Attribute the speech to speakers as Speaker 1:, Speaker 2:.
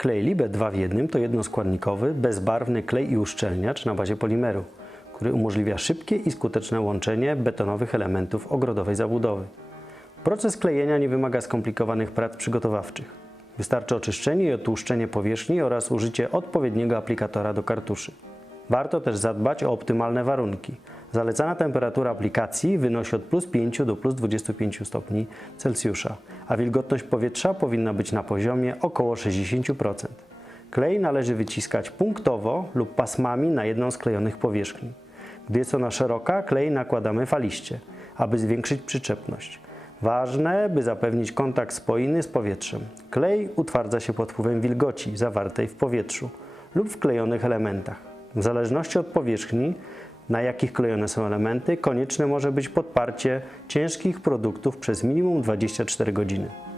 Speaker 1: Klej Libe 2 w jednym to jednoskładnikowy, bezbarwny klej i uszczelniacz na bazie polimeru, który umożliwia szybkie i skuteczne łączenie betonowych elementów ogrodowej zabudowy. Proces klejenia nie wymaga skomplikowanych prac przygotowawczych. Wystarczy oczyszczenie i otłuszczenie powierzchni oraz użycie odpowiedniego aplikatora do kartuszy. Warto też zadbać o optymalne warunki. Zalecana temperatura aplikacji wynosi od plus 5 do plus 25 stopni Celsjusza, a wilgotność powietrza powinna być na poziomie około 60%. Klej należy wyciskać punktowo lub pasmami na jedną z klejonych powierzchni. Gdy jest ona szeroka, klej nakładamy faliście, aby zwiększyć przyczepność. Ważne, by zapewnić kontakt spojny z powietrzem. Klej utwardza się pod wpływem wilgoci zawartej w powietrzu lub w klejonych elementach. W zależności od powierzchni, na jakich klejone są elementy, konieczne może być podparcie ciężkich produktów przez minimum 24 godziny.